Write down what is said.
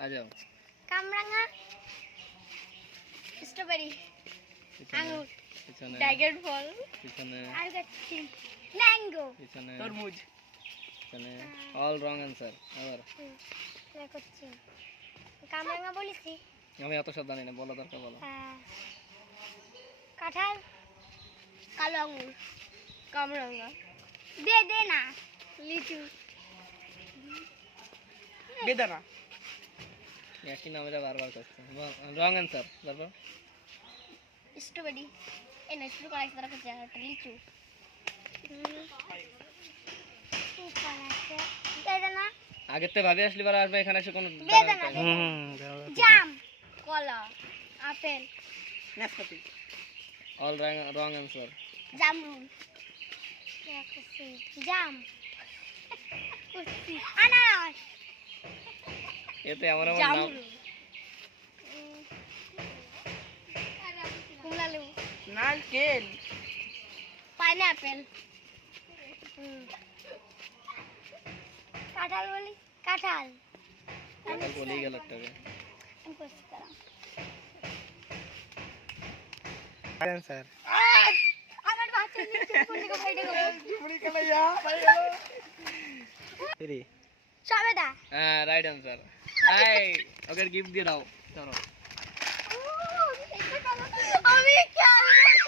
आ जाओ। कामरांगा strawberry आंगूर dragon फल mango तरबूज ऑल रॉन्ग आंसर আবার मैं করছি কামরাঙ্গা বলেছি আমি এত শব্দ জানি না বলা দরকার বলো কাঁঠাল কালো আঙ্গুর কামরাঙ্গা দে দে না লিচু বেদানা একই নামে বারবার করছে রং आंसर তারপর স্ট্রবেরি এই না শুরু করাইছে তারা কাছে একটা লিচু বেদানা আগেতে ভাবি আসলি বার আসবে এখানে এসে কোন বেদানা জাম কলা আপেল নাশপাতি অল রং आंसर জামরুল জাম আনারস এতে আমার নাম কুমড়ালু নারকেল পাইনাপেল কাঁঠাল বলি কাঁঠাল কাঁঠাল বলেই গেল একটা আমি করছি তারা आंसर আমার বাচ্চা নিচে কোন দিকে বাইরে গেল বুড়ি কানাইয়া তেরি সবেদা হ্যাঁ রাইট आंसर এই ওকে গিফট দিয়ে দাও চলো আমি খেলবো